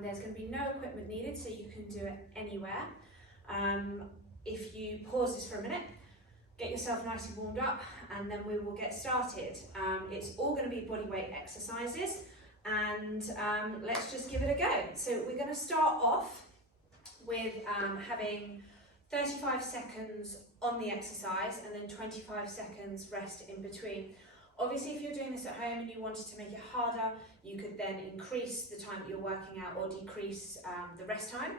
There's going to be no equipment needed, so you can do it anywhere. If you pause this for a minute, get yourself nicely warmed up, and then we will get started. It's all going to be body weight exercises, and let's just give it a go. So we're going to start off with having 35 seconds on the exercise and then 25 seconds rest in between. Obviously, if you're doing this at home and you wanted to make it harder, you could then increase the time that you're working out or decrease the rest time.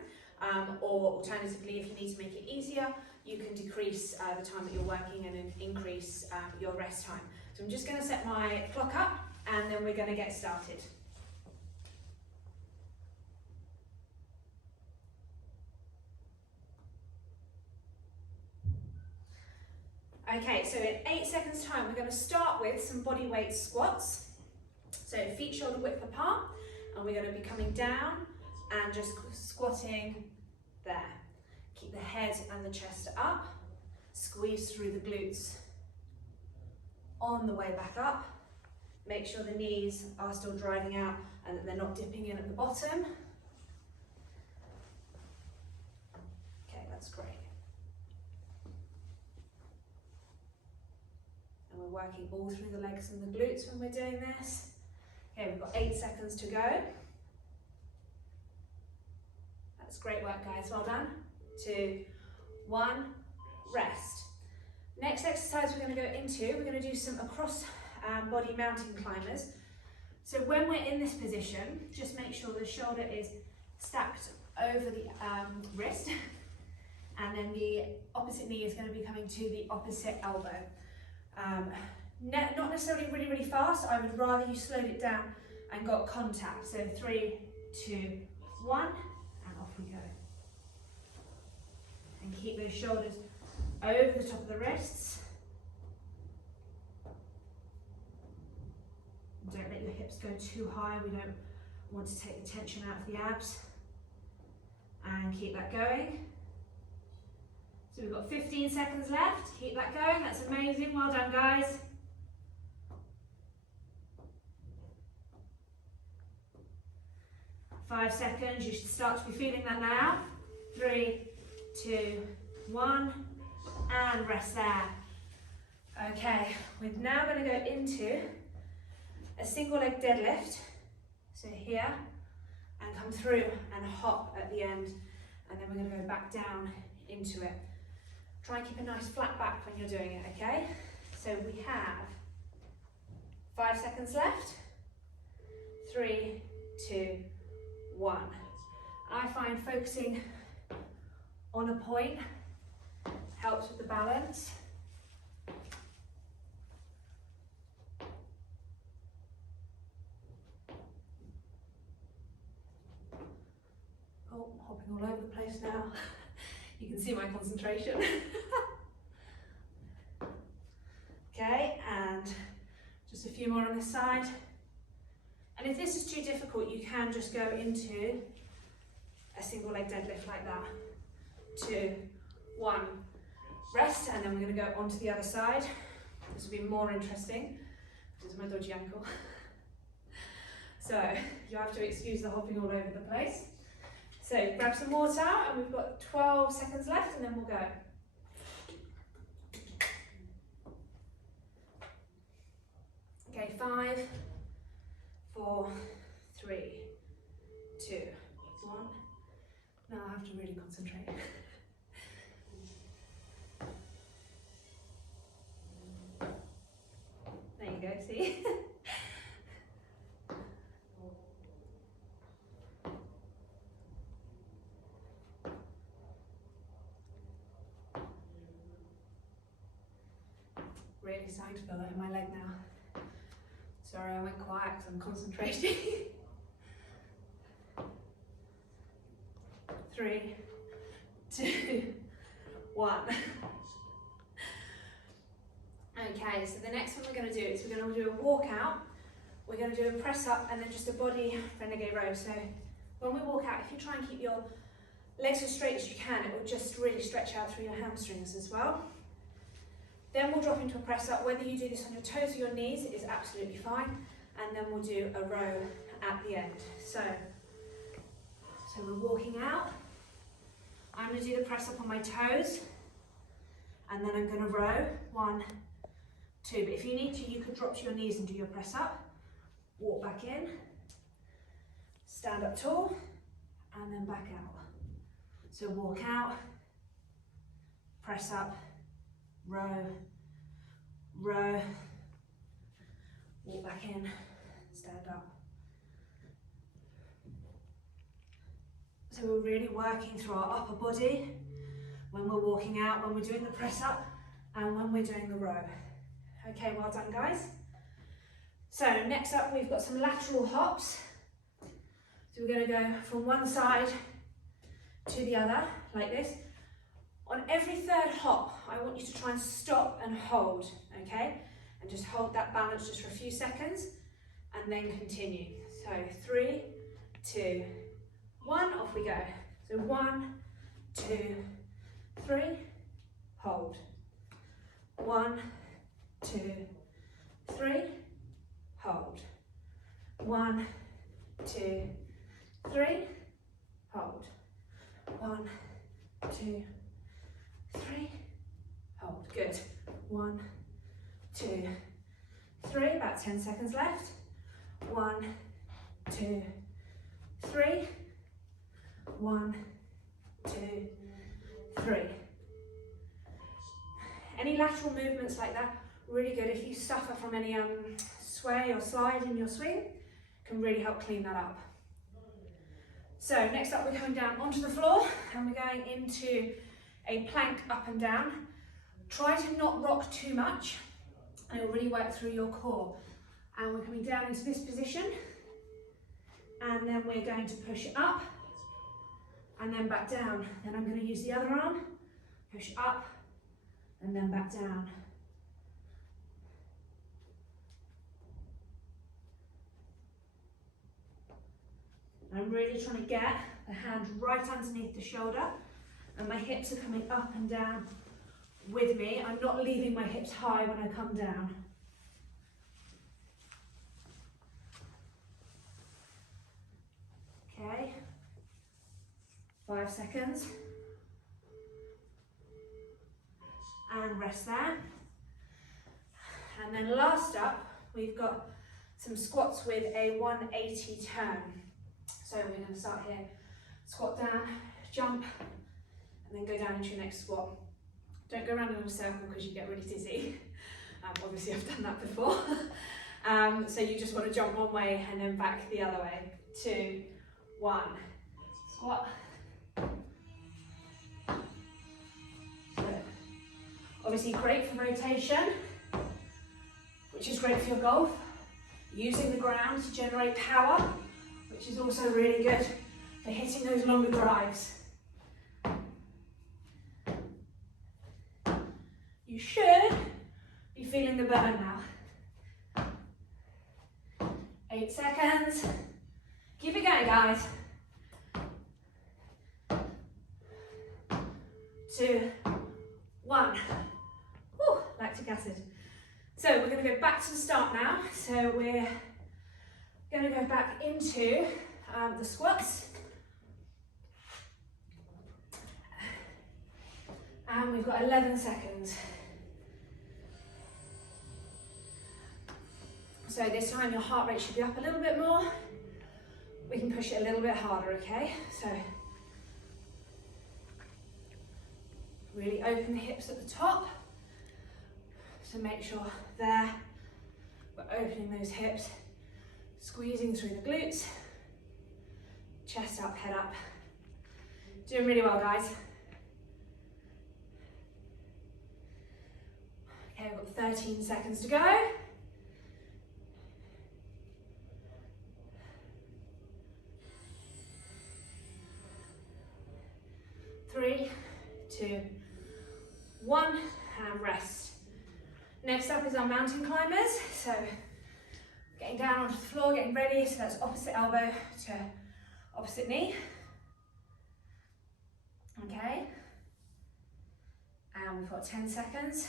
Or alternatively, if you need to make it easier, you can decrease the time that you're working and then increase your rest time. So I'm just going to set my clock up and then we're going to get started. Okay, so in 8 seconds time, we're going to start with some body weight squats. So feet shoulder width apart, and we're going to be coming down and just squatting there. Keep the head and the chest up, squeeze through the glutes on the way back up. Make sure the knees are still driving out and that they're not dipping in at the bottom. Okay, that's great. And we're working all through the legs and the glutes when we're doing this. Okay, we've got 8 seconds to go. That's great work, guys, well done. 2, 1, rest. Next exercise we're going to go into, we're going to do some across body mountain climbers. So when we're in this position, just make sure the shoulder is stacked over the wrist, and then the opposite knee is going to be coming to the opposite elbow. Not necessarily really fast. I would rather you slowed it down and got contact. So 3, 2, 1, and off we go. And keep those shoulders over the top of the wrists. Don't let your hips go too high. We don't want to take the tension out of the abs. And keep that going. So we've got 15 seconds left. Keep that going. That's amazing. Well done, guys. Five seconds. You should start to be feeling that now. 3, 2, 1, and rest there. Okay, we're now going to go into a single leg deadlift. So here, and come through and hop at the end, and then we're going to go back down into it. Try and keep a nice flat back when you're doing it, okay? So we have 5 seconds left. 3, 2, 1. I find focusing on a point helps with the balance. Oh, hopping all over the place now. You can see my concentration. Okay, and just a few more on this side. And if this is too difficult, you can just go into a single leg deadlift like that. 2, 1, rest, and then we're going to go onto the other side. This will be more interesting. This is my dodgy ankle. So you have to excuse the hopping all over the place. So grab some water, and we've got 12 seconds left, and then we'll go. Okay, 5, 4, 3, 2, 1. Now I have to really concentrate. There you go, see? Really starting to feel that in my leg now. Sorry, I went quiet because I'm concentrating. 3, 2, 1. Okay, so the next one we're going to do is we're going to do a walkout. We're going to do a press up and then just a body renegade row. So when we walk out, if you try and keep your legs as straight as you can, it will just really stretch out through your hamstrings as well. Then we'll drop into a press up. Whether you do this on your toes or your knees is absolutely fine. And then we'll do a row at the end. So we're walking out. I'm going to do the press up on my toes, and then I'm going to row. 1, 2. But if you need to, you could drop to your knees and do your press up. Walk back in, stand up tall, and then back out. So walk out, press up, row, row, walk back in, stand up. So we're really working through our upper body when we're walking out, when we're doing the press up, and when we're doing the row. Okay, well done guys. So next up we've got some lateral hops. So we're going to go from one side to the other, like this. On every third hop, I want you to try and stop and hold, okay? And just hold that balance just for a few seconds, and then continue. So 3, 2, 1, off we go. So 1, 2, 3, hold. 1, 2, 3, hold. 1, 2, 3, hold. 1, 2, 3, hold. Good. 1, 2, 3. About 10 seconds left. 1, 2, 3. 1, 2, 3. Any lateral movements like that, really good. If you suffer from any sway or slide in your swing, can really help clean that up. So next up, we're coming down onto the floor and we're going into a plank up and down. Try to not rock too much and it'll really work through your core. And we're coming down into this position, and then we're going to push up and then back down. Then I'm going to use the other arm, push up and then back down. I'm really trying to get the hand right underneath the shoulder, and my hips are coming up and down with me. I'm not leaving my hips high when I come down. Okay, 5 seconds. And rest there. And then last up, we've got some squats with a 180 turn. So we're going to start here, squat down, jump, and then go down into your next squat. Don't go around in a circle because you get really dizzy. Obviously I've done that before. So you just want to jump one way and then back the other way. 2, 1, squat. So, obviously great for rotation, which is great for your golf. Using the ground to generate power, which is also really good for hitting those longer drives. You should be feeling the burn now. 8 seconds. Keep it going, guys. 2, 1. Whew, lactic acid. So we're going to go back to the start now. So we're going to go back into the squats. And we've got 11 seconds. So this time your heart rate should be up a little bit more. We can push it a little bit harder, okay? So really open the hips at the top. So make sure there, we're opening those hips, squeezing through the glutes, chest up, head up. Doing really well, guys. Okay, we've got 13 seconds to go. 3, 2, 1, and rest. Next up is our mountain climbers. So getting down onto the floor, getting ready. So that's opposite elbow to opposite knee. Okay. And we've got 10 seconds.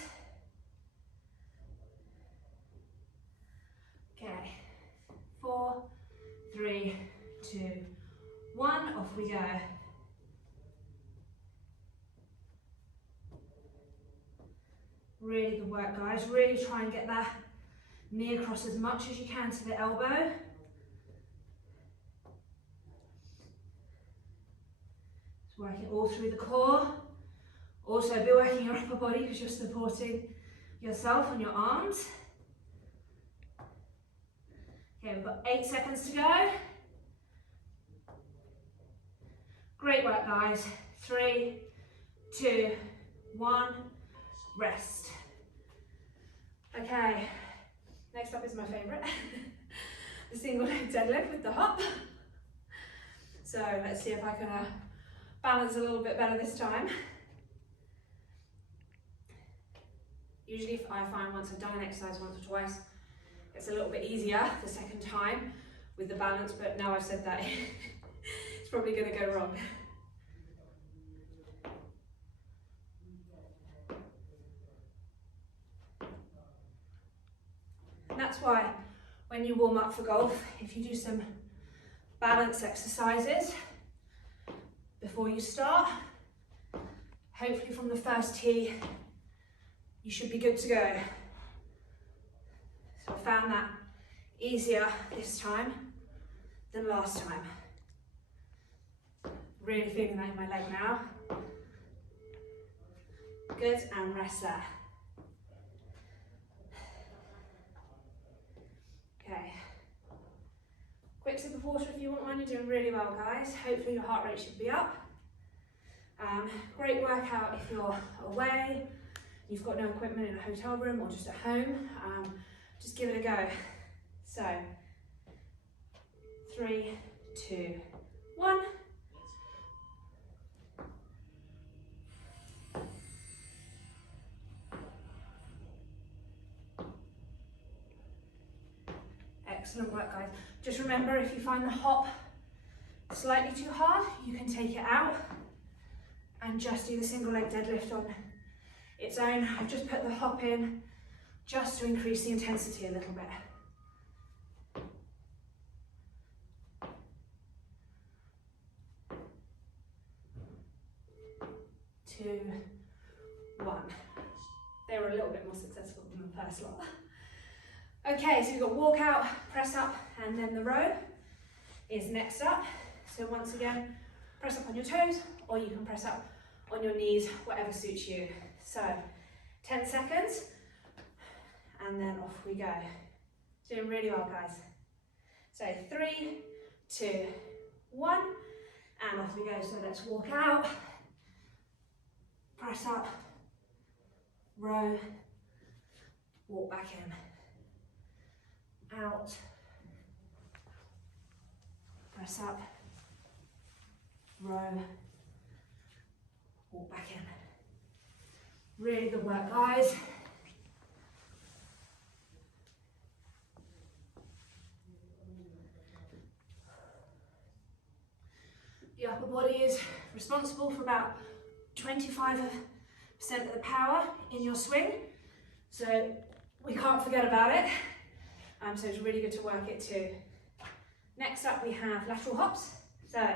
Okay. 4, 3, 2, 1. Off off we go. Really good work, guys. Really try and get that knee across as much as you can to the elbow. Just working all through the core. Also be working your upper body because you're supporting yourself on your arms. Okay, we've got 8 seconds to go. Great work, guys. 3, 2, 1, rest. Okay, next up is my favourite, the single leg deadlift with the hop. So let's see if I can balance a little bit better this time. Usually if I find once I've done an exercise once or twice, it's a little bit easier the second time with the balance, but now I've said that, it's probably going to go wrong. And that's why when you warm up for golf, if you do some balance exercises before you start, hopefully from the first tee, you should be good to go. So I found that easier this time than last time. Really feeling that in my leg now. Good, and rest there. Okay. Quick sip of water if you want one. You're doing really well, guys. Hopefully your heart rate should be up. Great workout if you're away, you've got no equipment in a hotel room or just at home. Just give it a go. So, 3, 2, 1. Excellent work, guys. Just remember, if you find the hop slightly too hard, you can take it out and just do the single leg deadlift on its own. I've just put the hop in just to increase the intensity a little bit. 2, 1. They were a little bit more successful than the first lot. Okay, so you've got walk out, press up, and then the row is next up. So once again, press up on your toes, or you can press up on your knees, whatever suits you. So 10 seconds, and then off we go. Doing really well, guys. So 3, 2, 1, and off we go. So let's walk out, press up, row, walk back in. Out, press up, row, walk back in. Really good work, guys. The upper body is responsible for about 25% of the power in your swing, so we can't forget about it. So it's really good to work it too. Next up we have lateral hops. So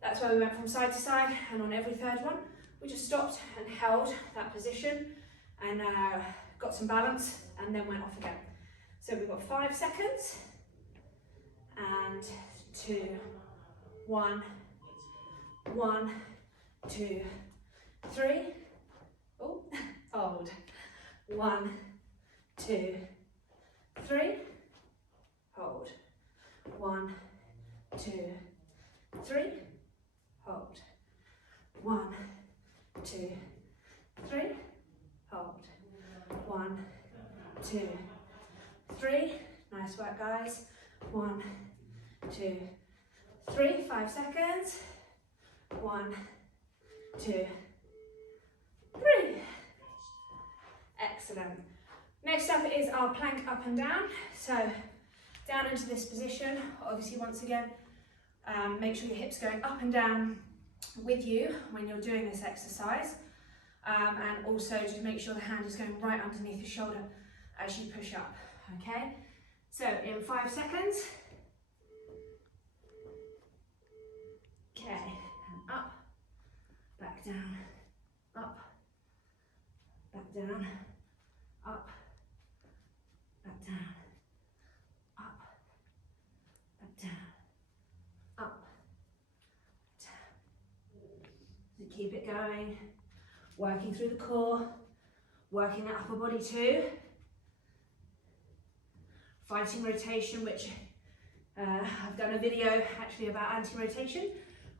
that's where we went from side to side, and on every third one we just stopped and held that position and got some balance and then went off again. So we've got 5 seconds, and 2, 1, 1, 2, 3. Oh, hold. 1, 2, 3, hold. 1, 2, 3, hold. 1, 2, 3, hold. 1, 2, 3. Nice work, guys. 1, 2, 3. 5 seconds. 1, 2, 3. Excellent. Next up is our plank up and down. So down into this position. Obviously, once again, make sure your hips going up and down with you when you're doing this exercise. And also just make sure the hand is going right underneath the shoulder as you push up. Okay? So in 5 seconds. down, up, back down, up, back down, up, back down, up, down. So keep it going, working through the core, working that upper body too. Fighting rotation, which I've done a video actually about anti-rotation,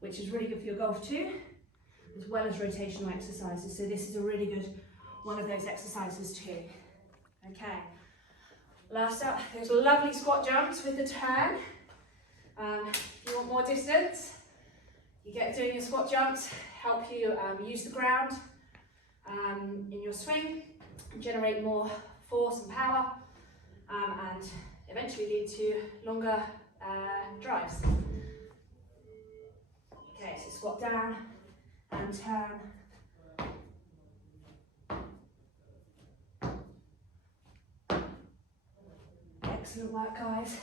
which is really good for your golf too, as well as rotational exercises. So this is a really good one of those exercises too. Okay, last up, those lovely squat jumps with the turn. If you want more distance, you get doing your squat jumps, help you use the ground in your swing, generate more force and power, and eventually lead to longer drives. Okay, so squat down and turn. Excellent work, guys.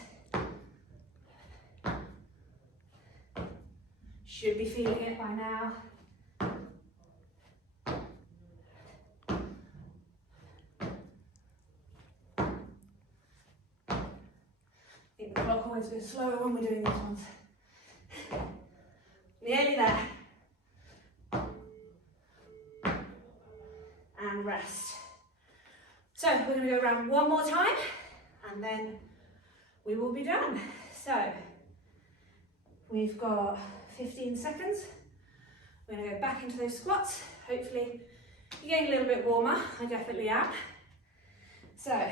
Should be feeling it by now. I think the clock always goes slower when we're doing these ones. Nearly there. And rest. So we're going to go around one more time and then we will be done. So we've got 15 seconds. We're going to go back into those squats. Hopefully you're getting a little bit warmer. I definitely am. So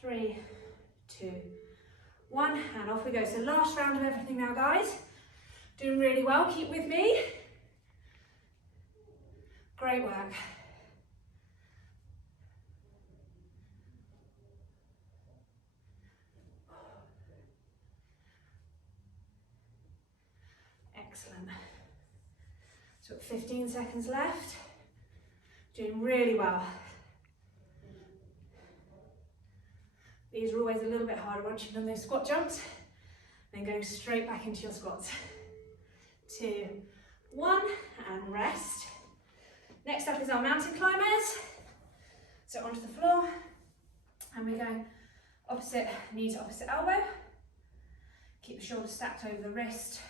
3, 2, 1, and off we go. So last round of everything now, guys. Doing really well, keep with me. Great work. Excellent. So 15 seconds left. Doing really well. These are always a little bit harder once you've done those squat jumps. Then going straight back into your squats. 2, 1, and rest. Next up is our mountain climbers. So onto the floor, and we're going opposite knee to opposite elbow. Keep the shoulders stacked over the wrist.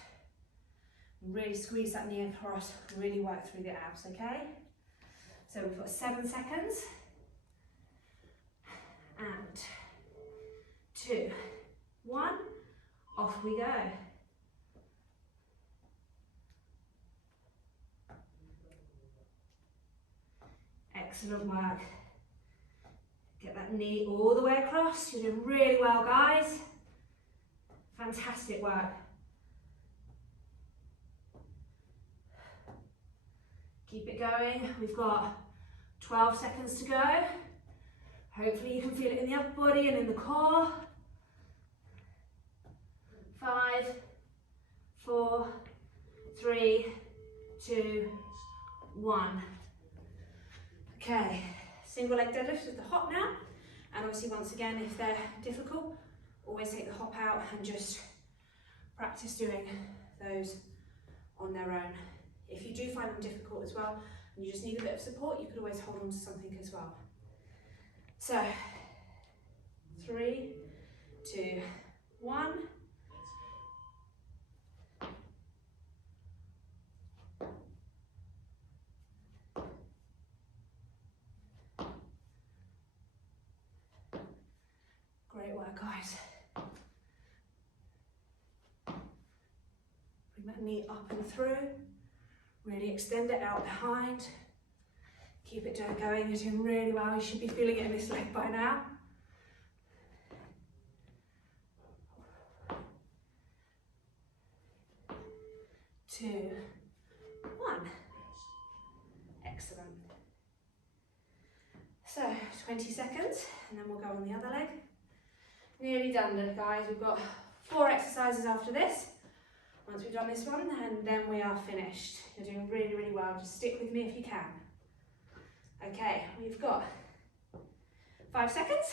Really squeeze that knee across, really work through the abs, okay? So we've got 7 seconds. And 2, 1, off we go. Excellent work. Get that knee all the way across. You're doing really well, guys. Fantastic work. Keep it going. We've got 12 seconds to go. Hopefully you can feel it in the upper body and in the core. 5, 4, 3, 2, 1. Okay, single leg deadlift with the hop now. And obviously once again, if they're difficult, always take the hop out and just practice doing those on their own. If you do find them difficult as well, and you just need a bit of support, you could always hold on to something as well. So, 3, 2, 1. Great work, guys. Bring that knee up and through. Really extend it out behind. Keep it going. You're doing really well. You should be feeling it in this leg by now. 2, 1. Excellent. So 20 seconds, and then we'll go on the other leg. Nearly done, guys. We've got 4 exercises after this. Once we've done this one, and then we are finished. You're doing really, really well. Just stick with me if you can. Okay, we've got 5 seconds.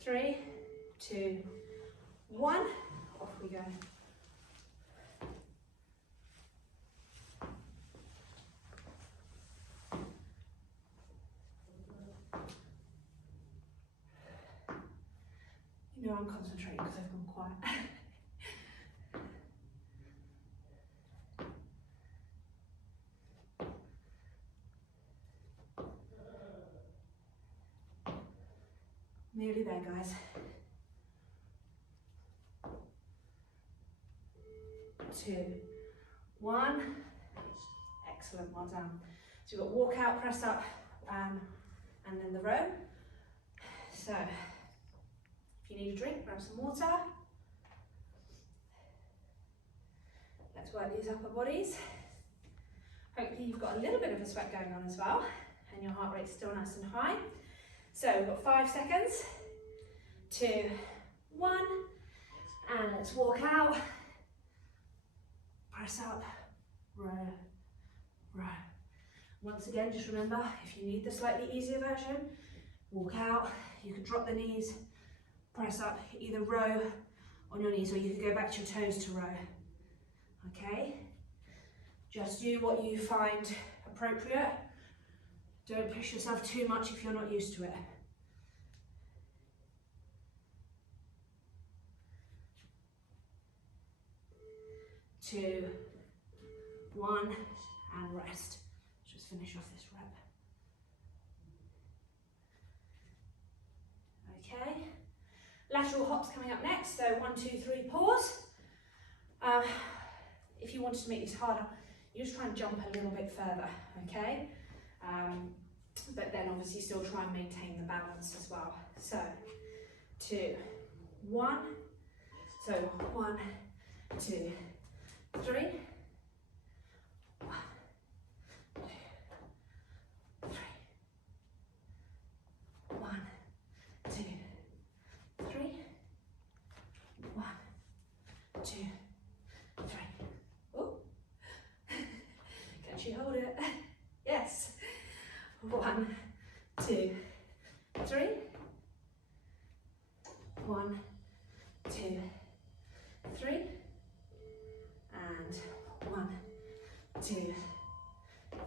3, 2, 1. Off we go. know I'm concentrating because I've gone quiet. Nearly there, guys. 2, 1. Excellent, well done. So we've got walk out, press up, and then the row. So if you need a drink, grab some water. Let's work these upper bodies. Hopefully you've got a little bit of a sweat going on as well, and your heart rate's still nice and high. So we've got 5 seconds. 2, 1, and let's walk out. Press up, row, row. Once again, just remember, if you need the slightly easier version, walk out, you can drop the knees, press up, either row on your knees or you can go back to your toes to row, okay? Just do what you find appropriate. Don't push yourself too much if you're not used to it. 2, 1, and rest. Just finish off this rep. Okay, lateral hops coming up next. So 1, 2, 3, pause. If you wanted to make this harder, you just try and jump a little bit further, okay? But then obviously still try and maintain the balance as well. So 2, 1. So 1, 2, 3. 1, 2, 3. 1, 2, 3. 1, 2, 3. Oh, can she hold it? Yes. 1, 2, 3. 1, 2, 3. And 1, 2,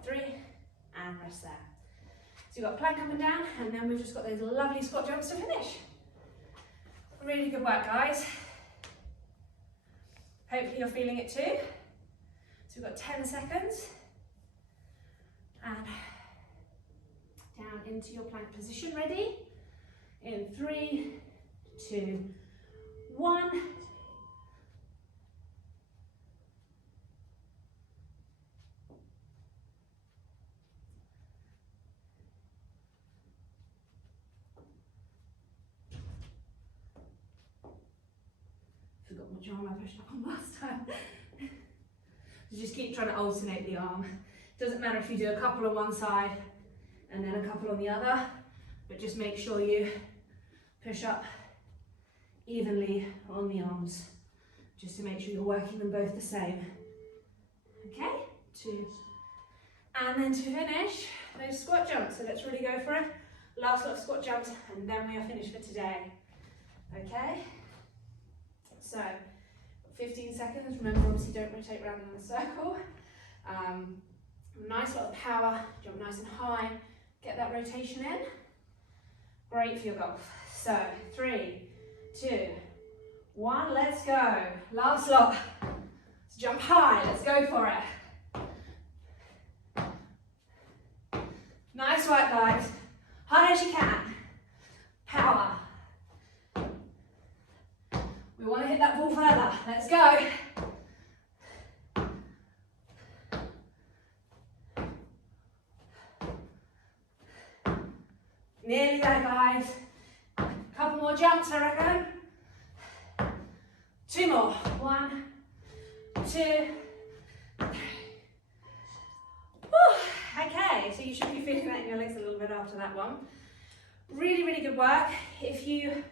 3, and rest there. So you've got plank up and down, and then we've just got those lovely squat jumps to finish. Really good work, guys. Hopefully you're feeling it too. So we've got 10 seconds. And down into your plank position, ready? In 3, 2, 1. Forgot what arm I pushed up on last time. So just keep trying to alternate the arm. Doesn't matter if you do a couple on one side and then a couple on the other, but just make sure you push up evenly on the arms, just to make sure you're working them both the same. Okay, 2. And then to finish, those squat jumps. So let's really go for it. Last lot of squat jumps, and then we are finished for today. Okay? So, 15 seconds. Remember, obviously, don't rotate around in a circle. Nice lot of power. Jump nice and high. Get that rotation in. Great for your golf. So, 3, 2, 1. Let's go. Last lot. Let's jump high. Let's go for it. Nice work, guys. High as you can. Power. We want to hit that ball further. Let's go. Nearly there, guys. Couple more jumps, I reckon. 2 more. 1, 2, 3. Okay, so you should be feeling that in your legs a little bit after that one. Really, really good work. If you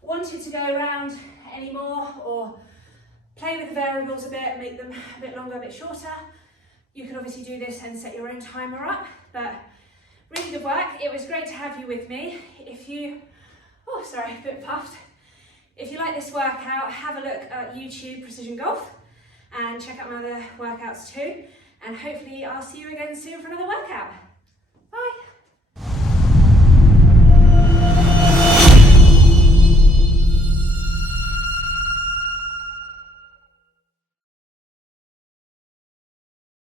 wanted to go around any more or play with the variables a bit, make them a bit longer, a bit shorter, you can obviously do this and set your own timer up, but really good work. It was great to have you with me. If you, a bit puffed. If you like this workout, have a look at YouTube Precision Golf and check out my other workouts too. And hopefully I'll see you again soon for another workout. Bye.